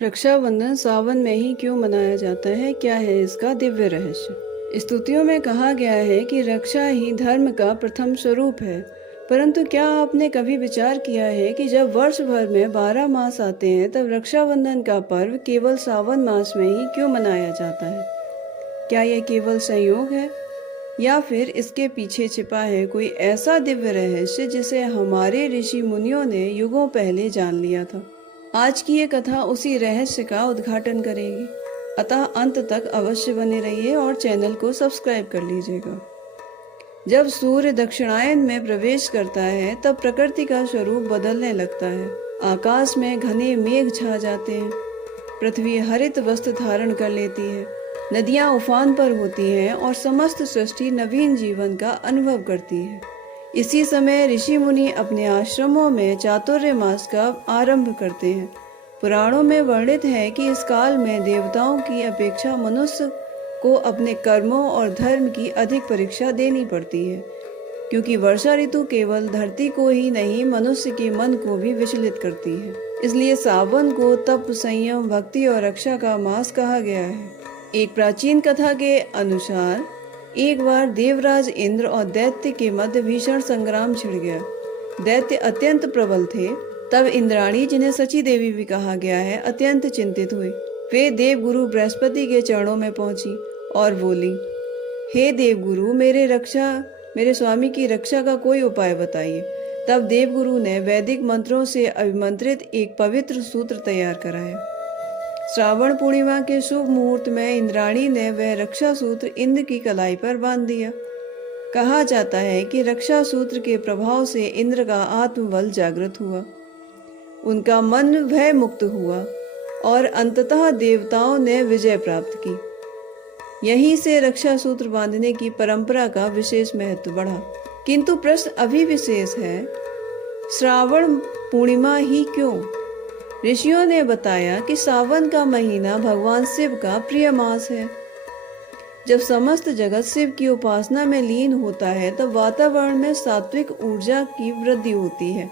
रक्षाबंधन सावन में ही क्यों मनाया जाता है? क्या है इसका दिव्य रहस्य? स्तुतियों में कहा गया है कि रक्षा ही धर्म का प्रथम स्वरूप है। परंतु क्या आपने कभी विचार किया है कि जब वर्ष भर में 12 मास आते हैं, तब रक्षाबंधन का पर्व केवल सावन मास में ही क्यों मनाया जाता है? क्या यह केवल संयोग है, या फिर इसके पीछे छिपा है कोई ऐसा दिव्य रहस्य जिसे हमारे ऋषि मुनियों ने युगों पहले जान लिया था? आज की ये कथा उसी रहस्य का उद्घाटन करेगी। अतः अंत तक अवश्य बने रहिए और चैनल को सब्सक्राइब कर लीजिएगा। जब सूर्य दक्षिणायन में प्रवेश करता है, तब प्रकृति का स्वरूप बदलने लगता है। आकाश में घने मेघ छा जाते हैं, पृथ्वी हरित वस्त्र धारण कर लेती है, नदियां उफान पर होती हैं और समस्त सृष्टि नवीन जीवन का अनुभव करती है। इसी समय ऋषि मुनि अपने आश्रमों में चातुर्य मास का आरंभ करते हैं। पुराणों में वर्णित है कि इस काल में देवताओं की अपेक्षा मनुष्य को अपने कर्मों और धर्म की अधिक परीक्षा देनी पड़ती है, क्योंकि वर्षा ऋतु केवल धरती को ही नहीं, मनुष्य के मन को भी विचलित करती है। इसलिए सावन को तप, संयम, भक्ति और रक्षा का मास कहा गया है। एक प्राचीन कथा के अनुसार एक बार देवराज इंद्र और दैत्य के मध्य भीषण संग्राम छिड़ गया। दैत्य अत्यंत प्रबल थे। तब इंद्राणी, जिन्हें सची देवी भी कहा गया है, अत्यंत चिंतित हुई। वे देवगुरु बृहस्पति के चरणों में पहुंची और बोली, हे देवगुरु, मेरे स्वामी की रक्षा का कोई उपाय बताइए। तब देवगुरु ने वैदिक मंत्रों से अभिमंत्रित एक पवित्र सूत्र तैयार कराया। श्रावण पूर्णिमा के शुभ मुहूर्त में इंद्राणी ने वह रक्षा सूत्र इंद्र की कलाई पर बांध दिया। कहा जाता है कि रक्षा सूत्र के प्रभाव से इंद्र का आत्मबल जागृत हुआ, उनका मन भय मुक्त हुआ और अंततः देवताओं ने विजय प्राप्त की। यहीं से रक्षा सूत्र बांधने की परंपरा का विशेष महत्व बढ़ा। किंतु प्रश्न अभी विशेष है, श्रावण पूर्णिमा ही क्यों? ऋषियों ने बताया कि सावन का महीना भगवान शिव का प्रिय मास है। जब समस्त जगत शिव की उपासना में लीन होता है, तब वातावरण में सात्विक ऊर्जा की वृद्धि होती है।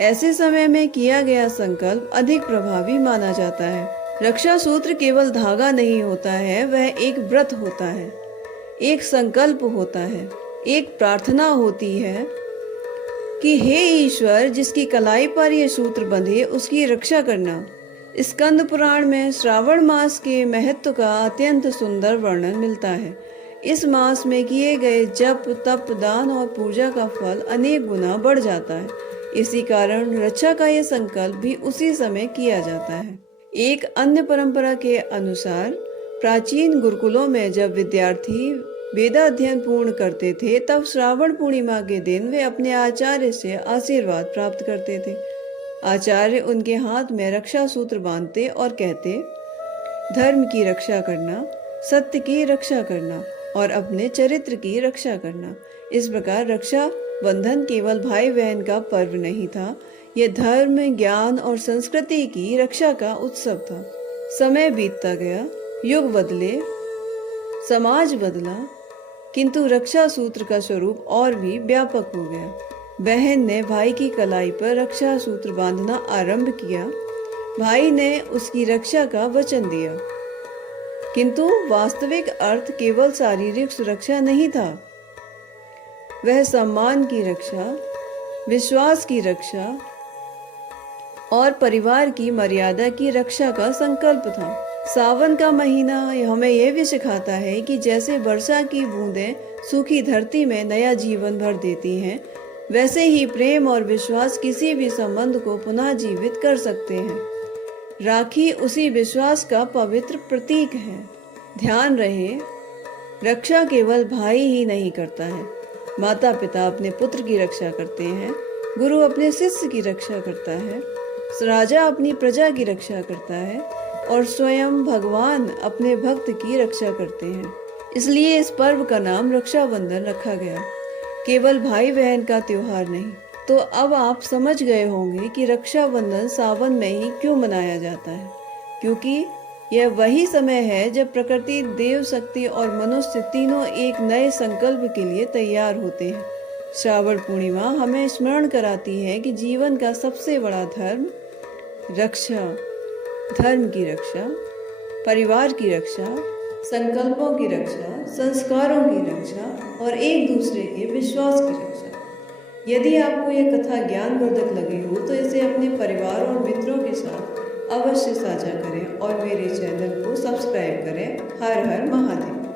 ऐसे समय में किया गया संकल्प अधिक प्रभावी माना जाता है। रक्षा सूत्र केवल धागा नहीं होता है, वह एक व्रत होता है, एक संकल्प होता है, एक प्रार्थना होती है कि हे ईश्वर, जिसकी कलाई पर ये सूत्र बंधे, उसकी रक्षा करना। स्कंद पुराण में श्रावण मास के महत्व का अत्यंत सुंदर वर्णन मिलता है। इस मास में किए गए जप, तप, दान और पूजा का फल अनेक गुना बढ़ जाता है। इसी कारण रक्षा का यह संकल्प भी उसी समय किया जाता है। एक अन्य परंपरा के अनुसार प्राचीन गुरुकुलों में जब विद्यार्थी वेदाध्ययन पूर्ण करते थे, तब श्रावण पूर्णिमा के दिन वे अपने आचार्य से आशीर्वाद प्राप्त करते थे। आचार्य उनके हाथ में रक्षा सूत्र बांधते और कहते, धर्म की रक्षा करना, सत्य की रक्षा करना और अपने चरित्र की रक्षा करना। इस प्रकार रक्षा बंधन केवल भाई बहन का पर्व नहीं था, यह धर्म, ज्ञान और संस्कृति की रक्षा का उत्सव था। समय बीतता गया, युग बदले, समाज बदला, किंतु रक्षा सूत्र का स्वरूप और भी व्यापक हो गया। बहन ने भाई की कलाई पर रक्षा सूत्र बांधना आरंभ किया। भाई ने उसकी रक्षा का वचन दिया, किंतु वास्तविक अर्थ केवल शारीरिक सुरक्षा नहीं था। वह सम्मान की रक्षा, विश्वास की रक्षा और परिवार की मर्यादा की रक्षा का संकल्प था। सावन का महीना हमें यह भी सिखाता है कि जैसे वर्षा की बूंदें सूखी धरती में नया जीवन भर देती हैं, वैसे ही प्रेम और विश्वास किसी भी संबंध को पुनः जीवित कर सकते हैं। राखी उसी विश्वास का पवित्र प्रतीक है। ध्यान रहे, रक्षा केवल भाई ही नहीं करता है। माता पिता अपने पुत्र की रक्षा करते हैं, गुरु अपने शिष्य की रक्षा करता है, राजा अपनी प्रजा की रक्षा करता है और स्वयं भगवान अपने भक्त की रक्षा करते हैं। इसलिए इस पर्व का नाम रक्षाबंधन रखा गया, केवल भाई बहन का त्योहार नहीं। तो अब आप समझ गए होंगे कि रक्षाबंधन सावन में ही क्यों मनाया जाता है, क्योंकि यह वही समय है जब प्रकृति, देव शक्ति और मनुष्य तीनों एक नए संकल्प के लिए तैयार होते हैं। श्रावण पूर्णिमा हमें स्मरण कराती है कि जीवन का सबसे बड़ा धर्म रक्षा, धर्म की रक्षा, परिवार की रक्षा, संकल्पों की रक्षा, संस्कारों की रक्षा और एक दूसरे के विश्वास की रक्षा। यदि आपको यह कथा ज्ञानवर्धक लगी हो तो इसे अपने परिवार और मित्रों के साथ अवश्य साझा करें और मेरे चैनल को सब्सक्राइब करें। हर हर महादेव।